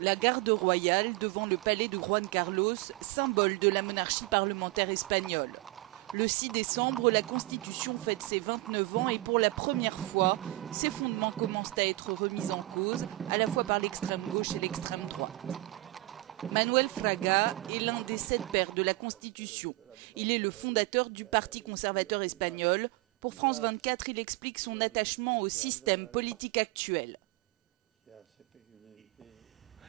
La garde royale devant le palais de Juan Carlos, symbole de la monarchie parlementaire espagnole. Le 6 décembre, la Constitution fête ses 29 ans et pour la première fois, ses fondements commencent à être remis en cause, à la fois par l'extrême gauche et l'extrême droite. Manuel Fraga est l'un des 7 pères de la Constitution. Il est le fondateur du Parti conservateur espagnol. Pour France 24, il explique son attachement au système politique actuel.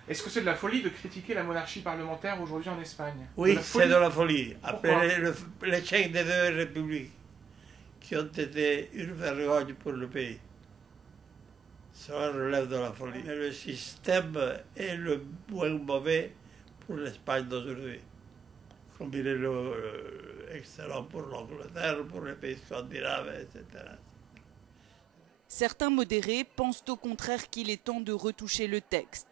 Est-ce que c'est de la folie de critiquer la monarchie parlementaire aujourd'hui en Espagne? Oui, c'est de la folie. Après les chèques des 2 républiques qui ont été une vergogne pour le pays. Cela relève de la folie. Et le système est le moins mauvais pour l'Espagne d'aujourd'hui. Comme il est excellent pour l'Angleterre, pour les pays scandinaves, etc. Certains modérés pensent au contraire qu'il est temps de retoucher le texte.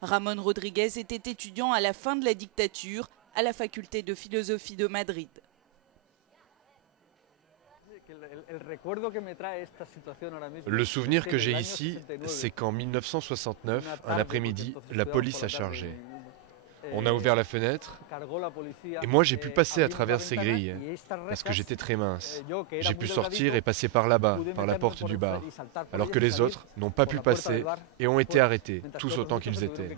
Ramon Rodriguez était étudiant à la fin de la dictature à la faculté de philosophie de Madrid. Le souvenir que j'ai ici, c'est qu'en 1969, un après-midi, la police a chargé. On a ouvert la fenêtre et moi j'ai pu passer à travers ces grilles parce que j'étais très mince. J'ai pu sortir et passer par là-bas, par la porte du bar, alors que les autres n'ont pas pu passer et ont été arrêtés, tous autant qu'ils étaient.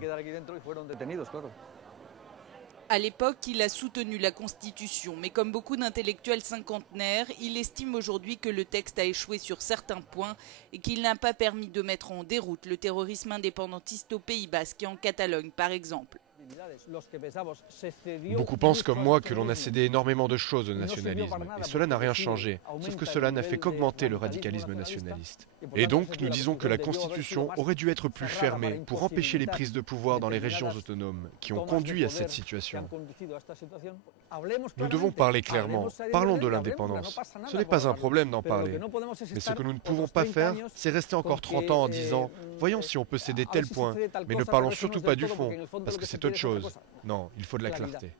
À l'époque, il a soutenu la Constitution, mais comme beaucoup d'intellectuels cinquantenaires, il estime aujourd'hui que le texte a échoué sur certains points et qu'il n'a pas permis de mettre en déroute le terrorisme indépendantiste au Pays Basque et en Catalogne, par exemple. Beaucoup pensent comme moi que l'on a cédé énormément de choses au nationalisme, et cela n'a rien changé, sauf que cela n'a fait qu'augmenter le radicalisme nationaliste. Et donc, nous disons que la Constitution aurait dû être plus fermée pour empêcher les prises de pouvoir dans les régions autonomes, qui ont conduit à cette situation. Nous devons parler clairement, parlons de l'indépendance. Ce n'est pas un problème d'en parler. Mais ce que nous ne pouvons pas faire, c'est rester encore 30 ans en disant « Voyons si on peut céder tel point, mais ne parlons surtout pas du fond, parce que c'est autre chose. » Non, il faut de la clarté.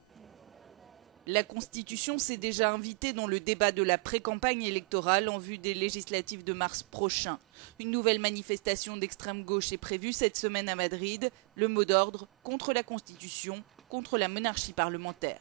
La Constitution s'est déjà invitée dans le débat de la pré-campagne électorale en vue des législatives de mars prochain. Une nouvelle manifestation d'extrême gauche est prévue cette semaine à Madrid. Le mot d'ordre, contre la Constitution, contre la monarchie parlementaire.